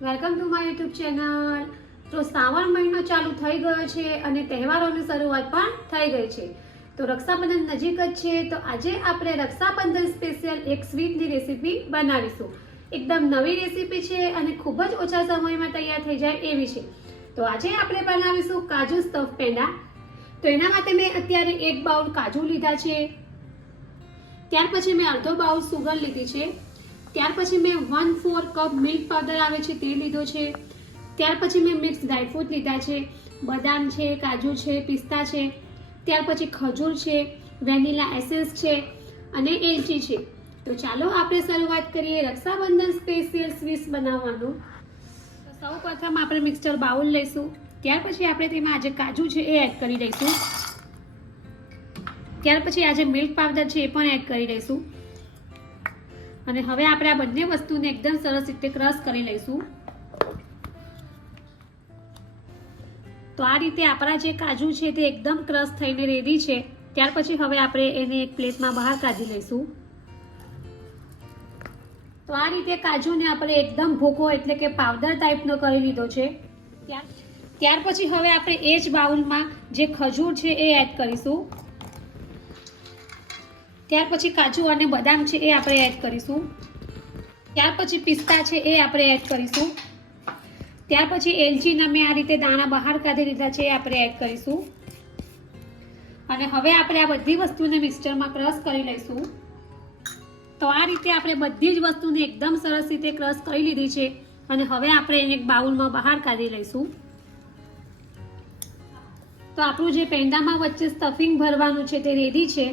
Welcome to my YouTube channel. તો શ્રાવણ મહિનો ચાલુ થઈ ગયો છે અને તહેવારોની શરૂઆત પણ થઈ ગઈ છે। તો રક્ષાબંધન નજીક જ છે, તો આજે આપણે રક્ષાબંધન સ્પેશિયલ એક સ્વીટની રેસીપી બનાવીશું। એકદમ નવી રેસીપી છે અને ખૂબ જ ઓછા સમયમાં તૈયાર થઈ જાય એવી છે। તો આજે આપણે બનાવીશું કાજુ સ્ટફ પેંડા। તો એના માટે મેં અત્યારે 1 બાઉલ કાજુ લીધા છે, ત્યાર પછી મેં અડધો બાઉલ સુગર લીધી છે, ત્યાર પછી મેં 1/4 કપ મિલ્ક પાવડર આવે છે તે લીધો છે, ત્યાર પછી મેં મિક્સ ડ્રાયફ્રૂટ લીધા છે, બદામ છે, કાજુ છે, પિસ્તા છે, ત્યાર પછી ખજૂર છે, વેનીલા એસેન્સ છે અને એલચી છે। તો ચાલો આપણે શરૂઆત કરીએ રક્ષાબંધન સ્પેશિયલ સ્વીટ્સ બનાવવાનું। તો સૌ પ્રથમ આપણે મિક્સર બાઉલ લઈશું, ત્યાર પછી આપણે તેમાં આજે કાજુ છે એ એડ કરી દઈશું, ત્યાર પછી આજે મિલ્ક પાવડર છે એ પણ એડ કરી દઈશું અને હવે આપણે આ બંને વસ્તુને એકદમ સરસ રીતે ક્રશ કરી લઈશું। તો આ રીતે આપણા જે કાજુ છે તે એકદમ ક્રશ થઈને રેડી છે। ત્યાર પછી હવે આપણે એને એક પ્લેટમાં બહાર કાઢી લઈશું। તો આ રીતે કાજુને આપણે એકદમ ભૂકો એટલે કે પાવડર ટાઈપનો કરી લીધો છે। ત્યાર પછી હવે આપણે એ જ બાઉલમાં જે ખજૂર છે એ એડ કરીશું, ત્યાર પછી કાજુ અને બદામ છે એ આપણે એડ કરીશું, ત્યાર પછી પિસ્તા છે એ આપણે એડ કરીશું, ત્યાર પછી એલચીના મેં આ રીતે દાણા બહાર કાઢી લીધા છે એ આપણે એડ કરીશું અને હવે આપણે આ બધી વસ્તુને મિક્સચરમાં ક્રશ કરી લઈશું। તો આ રીતે આપણે બધી જ વસ્તુને એકદમ સરસ રીતે ક્રશ કરી લીધી છે અને હવે આપણે એને એક બાઉલમાં બહાર કાઢી લઈશું। તો આપણું જે પેંડામાં વચ્ચે સ્ટફિંગ ભરવાનું છે તે રેડી છે।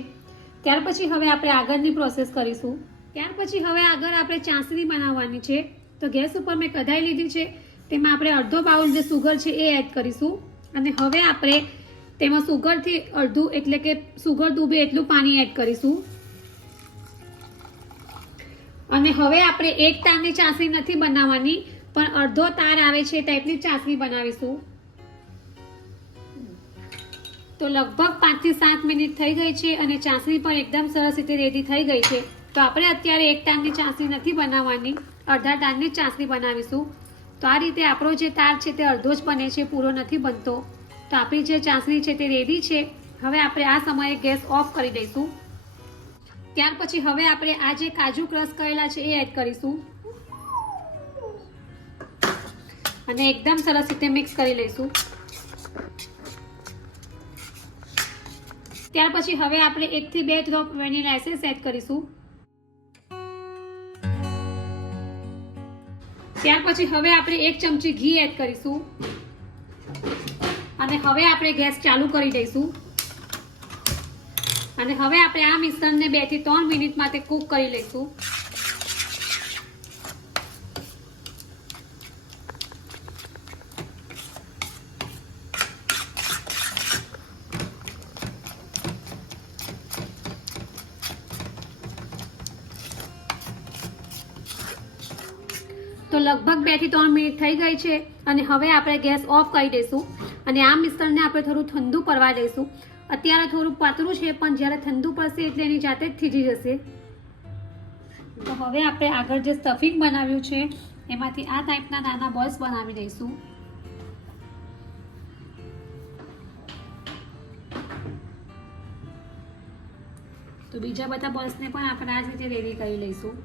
ત્યાર પછી હવે આપણે આગળની પ્રોસેસ કરીશું। ત્યાર પછી હવે આગળ આપણે ચાસણી બનાવવાની છે। તો ગેસ ઉપર મેં કઢાઈ લીધી છે, તેમાં આપણે અડધો બાઉલ જે સુગર છે એ એડ કરીશું અને હવે આપણે તેમાં સુગરથી અડધું એટલે કે સુગર ડૂબે એટલું પાણી એડ કરીશું અને હવે આપણે એક તારની ચાસણી નથી બનાવવાની, પણ અડધો તાર આવે છે ટાઈપની ચાસણી બનાવીશું। તો લગભગ 5 થી 7 મિનિટ થઈ ગઈ છે અને ચાસણી પણ એકદમ સરસ રીતે રેડી થઈ ગઈ છે। તો આપણે અત્યારે એક તારની ચાસણી નથી બનાવવાની, અડધા તારની ચાસણી બનાવીશું। તો આ રીતે આપણો જે તાર છે તે અડધો જ બને છે, પૂરો નથી બનતો। તો આપણી જે ચાસણી છે તે રેડી છે। હવે આપણે આ સમયે ગેસ ઓફ કરી દઈશું। ત્યાર પછી હવે આપણે આ જે કાજુ ક્રશ કરેલા છે એ એડ કરીશું અને એકદમ સરસ રીતે મિક્સ કરી લઈશું। ત્યાર પછી હવે આપણે 1 થી 2 ડ્રોપ વેનીલા એસેન્સ એડ કરીશું। ત્યાર પછી હવે આપણે 1 ચમચી ઘી એડ કરીશું અને હવે આપણે ગેસ ચાલુ કરી દઈશું અને હવે આપણે આ મિશ્રણને 2 થી 3 મિનિટ માટે કૂક કરી લઈશું। તો લગભગ 2 થી 3 મિનિટ થઈ ગઈ છે અને હવે આપણે ગેસ ઓફ કરી દઈશું અને આ મિશ્રણને આપણે થોડું ઠંડુ પડવા દઈશું। અત્યારે થોડું પાતળું છે, પણ જ્યારે ઠંડુ પડશે એટલે એની જાતે જ થીજી જશે। તો હવે આપણે આગળ જે સ્ટફિંગ બનાવ્યું છે એમાંથી આ ટાઈપના નાના બોલ્સ બનાવી દઈશું। તો બીજા બધા બોલ્સને પણ આપણે આ જ રીતે રેડી કરી લઈશું।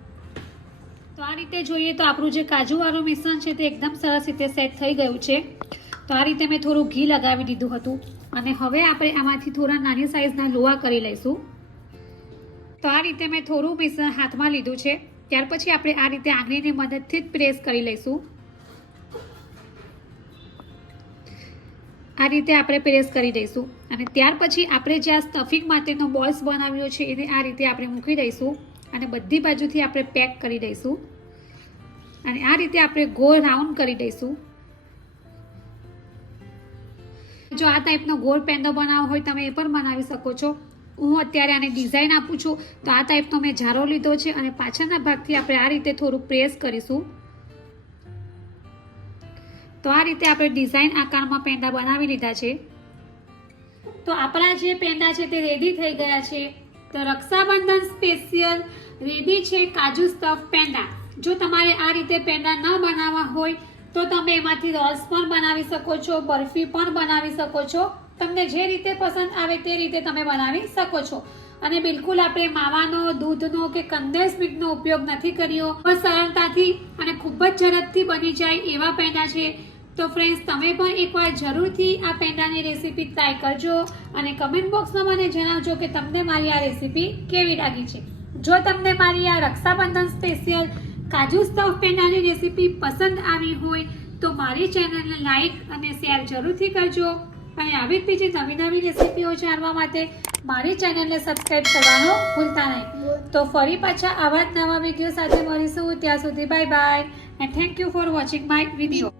તો આ રીતે જોઈએ તો આપણું જે કાજુવાળું મિશ્રણ છે તે એકદમ સરસ રીતે સેટ થઈ ગયું છે। તો આ રીતે મેં થોડું ઘી લગાવી દીધું હતું અને હવે આપણે આમાંથી થોડા નાની સાઈઝના લોહા કરી લઈશું। તો આ રીતે મેં થોડું મિશ્રણ હાથમાં લીધું છે, ત્યાર પછી આપણે આ રીતે આંગળીની મદદથી જ પ્રેસ કરી લઈશું। આ રીતે આપણે પ્રેસ કરી દઈશું અને ત્યાર પછી આપણે જે આ સ્ટફિંગ માટેનો બોલ્સ બનાવ્યો છે એને આ રીતે આપણે મૂકી દઈશું અને બધી બાજુથી આપણે પેક કરી દઈશું અને આ રીતે આપણે ગોળ રાઉન્ડ કરી દઈશું। જો આ ટાઈપનો ગોળ પેંડો બનાવવો હોય તમે એ પણ બનાવી શકો છો। હું અત્યારે આને ડિઝાઇન આપું છું, તો આ ટાઈપનો મેં જારો લીધો છે અને પાછળના ભાગથી આપણે આ રીતે થોડું પ્રેસ કરીશું। તો આ રીતે આપણે ડિઝાઇન આકારમાં પેંડા બનાવી લીધા છે। તો આપણા જે પેંડા છે તે રેડી થઈ ગયા છે। તો રક્ષાબંધન સ્પેશિયલ રેડી છે કાજુ સ્ટફ પેંડા। જો તમારે આ રીતે પેંડા ન બનાવવા હોય તો તમે એમાંથી રોલ્સ પણ બનાવી શકો છો, બરફી પણ બનાવી શકો છો. તમને જે રીતે પસંદ આવે તે રીતે તમે બનાવી શકો છો. અને બિલકુલ આપણે માવાનો, દૂધનો કે કન્ડેન્સ મિલ્કનો ઉપયોગ નથી કર્યો. બસ સરળતાથી અને ખૂબ જ ઝડપથી બની જાય એવા પેંડા છે. તો ફ્રેન્ડ્સ, તમે પણ એકવાર જરૂરથી આ પેંડાની રેસીપી ટ્રાય કરજો અને કમેન્ટ બોક્સમાં મને જણાવજો કે તમને મારી આ રેસીપી કેવી લાગી છે. જો તમને મારી આ રક્ષાબંધન સ્પેશિયલ કાજુ સ્ટફ પેંડાની રેસીપી પસંદ આવી હોય તો મારી ચેનલને લાઈક અને શેર જરૂરથી કરજો. અને આવી જ બીજી નવી નવી રેસીપીઓ જાણવા માટે મારી ચેનલને સબસ્ક્રાઇબ કરવાનું ભૂલતા નહીં. તો ફરી પાછા આવા જ નવા વિડીયો સાથે મળીશું. ત્યાં સુધી bye bye and thank you for watching my video.